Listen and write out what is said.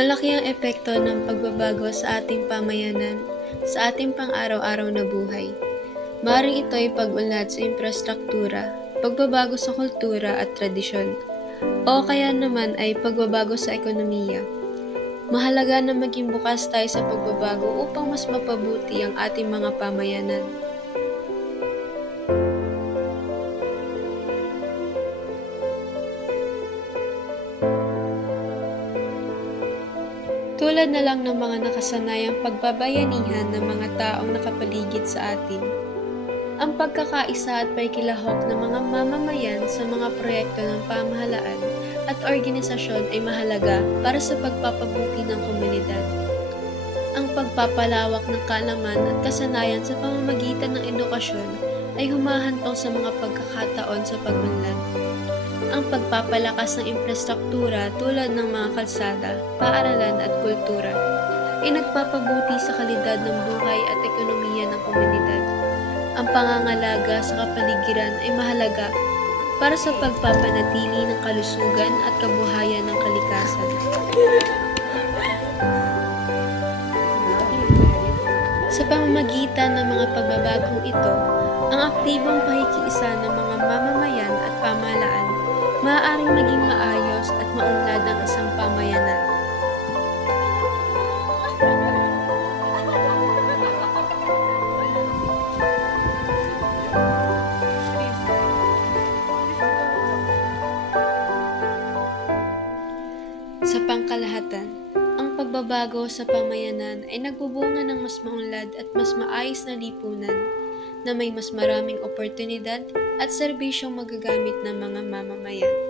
Malaki ang epekto ng pagbabago sa ating pamayanan, sa ating pang-araw-araw na buhay. Maaaring ito ay pag-unlad sa infrastruktura, pagbabago sa kultura at tradisyon, o kaya naman ay pagbabago sa ekonomiya. Mahalaga na maging bukas tayo sa pagbabago upang mas mapabuti ang ating mga pamayanan. Tulad na lang ng mga nakasanayang pagbabayanihan ng mga taong nakapaligid sa atin. Ang pagkakaisa at paikilahok ng mga mamamayan sa mga proyekto ng pamahalaan at organisasyon ay mahalaga para sa pagpapabuti ng komunidad. Ang pagpapalawak ng kaalaman at kasanayan sa pamamagitan ng edukasyon ay humahantong sa mga pagkakataon sa pag-unlad. Ang pagpapalakas ng infrastruktura tulad ng mga kalsada, paaralan at kultura ay nagpapabuti sa kalidad ng buhay at ekonomiya ng komunidad. Ang pangangalaga sa kapaligiran ay mahalaga para sa pagpapanatili ng kalusugan at kabuhayan ng kalikasan. Sa pamamagitan ng mga pagbabagong ito, ang aktibong pakikiisa ng mga mamamayan at pamahalaan maaaring maging maayos at maunlad ang isang pamayanan. Sa pangkalahatan, ang pagbabago sa pamayanan ay nagbubunga ng mas maunlad at mas maayos na lipunan na may mas maraming oportunidad at serbisyong magagamit ng mga mamamayan.